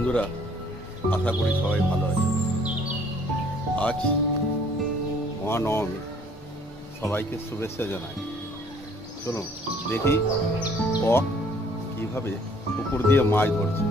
বন্ধুরা, আশা করি সবাই ভালো আছে। আজ মহানবমী, সবাইকে শুভেচ্ছা জানাই। চলুন দেখি কক কীভাবে পুকুর দিয়ে মাছ ধরছে।